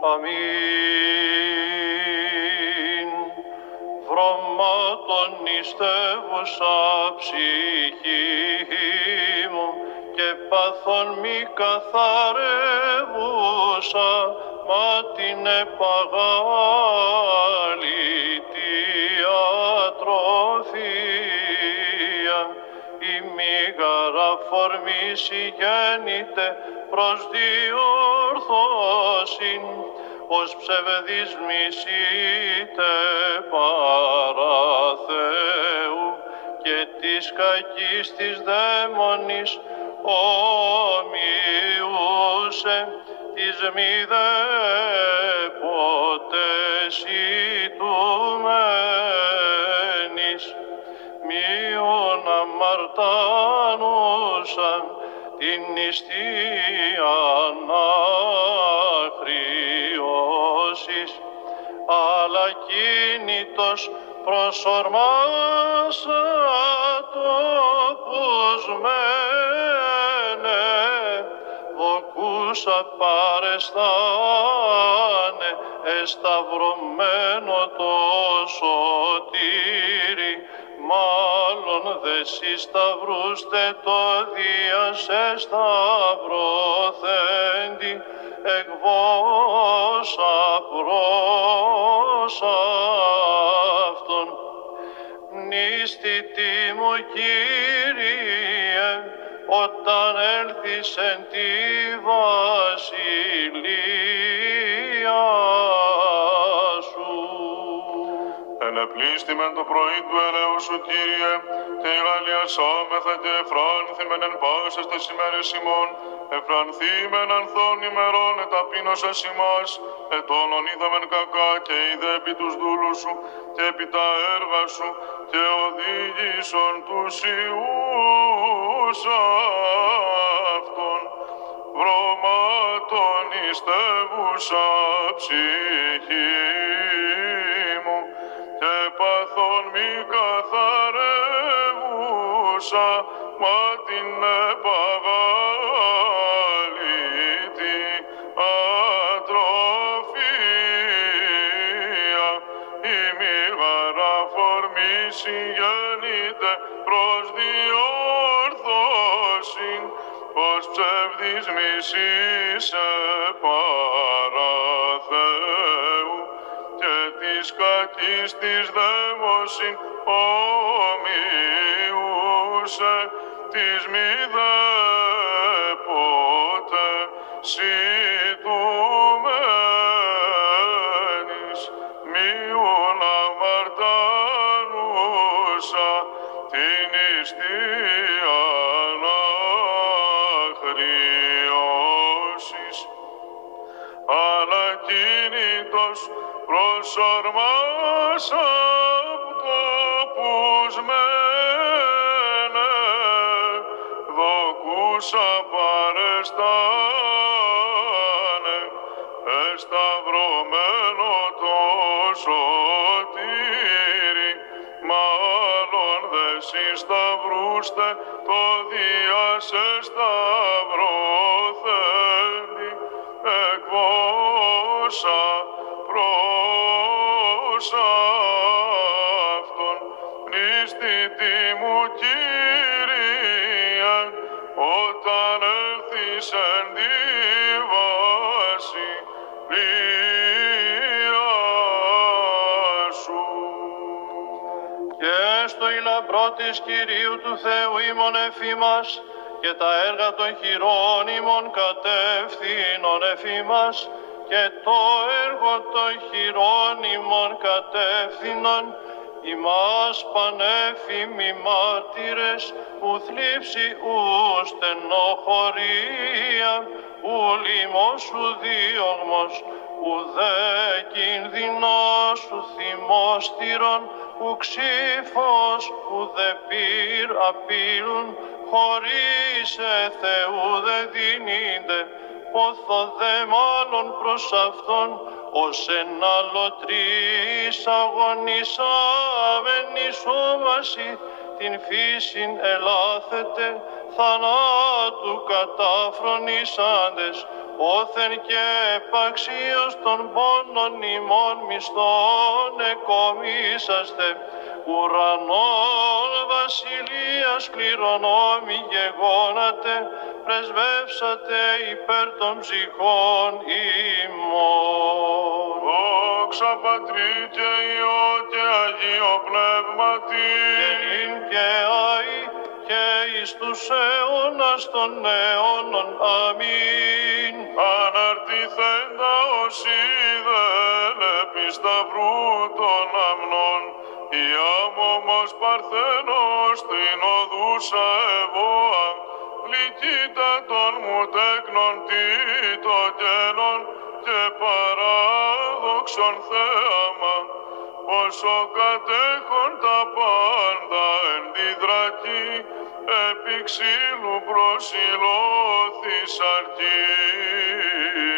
Αμήν. Βρωμάτων νηστεύουσα ψυχή μου και παθών μη καθαρεύουσα, μα την επαγάλητη ατροφία. Η μηγάρα φορμήσει γέννηται προς διόρθωσιν, ως ψευδής μισείτε παρά Θεού και της κακής της δαίμονης ομοιούσε της μη δε ποτέ σιτουμένης, μείον αμαρτάνουσαν την νηστεία αναχρειώσεις, αλλά κίνητος προσορμάσα τόπους μένε, δοκούσα παρεστάνε, εσταυρωμένο το σωτήρι, μάλλον δε συσταυρούστε το δίας εσταυρωθέντη, εκβόσα προς αυτον. Μνήστητη μου, Κύριε, όταν έλθεις εν τη βασιλεία σου. Ενεπλήστημεν το πρωί του ελέου σου, Κύριε, και γαλλιασόμεθα και εφράνθημεν εν πάσες τες ημέρες ημών, εφρανθήμεν ανθών ημερών εταπείνωσας ημάς, ετώνων είδαμεν κακά και είδε επί τους δούλους σου και επί τα έργα σου και οδήγησον τους ιούς αυτών. Βρωμάτων νηστεύουσα ψυχή μου και παθών μη καθαρεύουσα, μα την επαγάλητη ατροφία. Η μηγάρα φορμήσει γέννηται προς διόρθωσιν, ως ψευδής μισήσε παρά Θεού και της κακής της δαίμωσιν ομοιούσε της μη δε ποτέ σιτουμένης, μείον αμαρτάνουσα την νηστεία αναχρειώσεις, αλλά κίνητος προσορμάς τόπους μένε, δοκούσα παρεστάνε, εσταυρωμένο το σωτήρι, μάλλον δε συσταυρούστε το δίας εσταυρωθέντη, εκβόσα προς αυτον. Μνήστητη μου, Κύριε, όταν έλθεις εν τη βασιλεία σου. Και έστω η λαμπρό της Κυρίου του Θεού ημών εφήμας, και τα έργα των χειρών ημών κατεύθυνον εφήμας, και το έργο των χειρών ημών κατεύθυνον, ημάς πανέφημοι μάρτυρες, ου θλίψη ου στενοχωρία, ου λοιμός ου διώγμος, ουδέ κίνδυνος ου θυμόστηρον, ου ξύφος, ουδέ πυρ απειλούν, χωρίς Θεού δε δίνυνται, πόθο δε μάλλον προς αυτόν, ως εν άλλο τρεις αγωνισάμενοι σώμασι, την φύσιν ελάθετε, θανάτου καταφρονήσαντες, όθεν και επαξίως των πόνων ημών μισθών εκομίσαστε, ουρανών βασιλείας κληρονόμοι γεγόνατε, πρεσβεύσατε υπέρ των ψυχών ημών. Δόξα Πατρί και Υιό και Αγίο Πνεύματι, Και νυν και αεί και εις τους αιώνας των αιώνων. Αμήν. αναρτηθέντα ως είδεν επί σταυρού των αμνών, η άμωμος Παρθένος την οδούσα ευώα, γλυκύτα των μου τέκνων τίτο γένων και παράδοξον θέαμα, πόσο κατέχον τα πάντα εν τη δρακή, επί ξύλου προσιλώθης αρκή.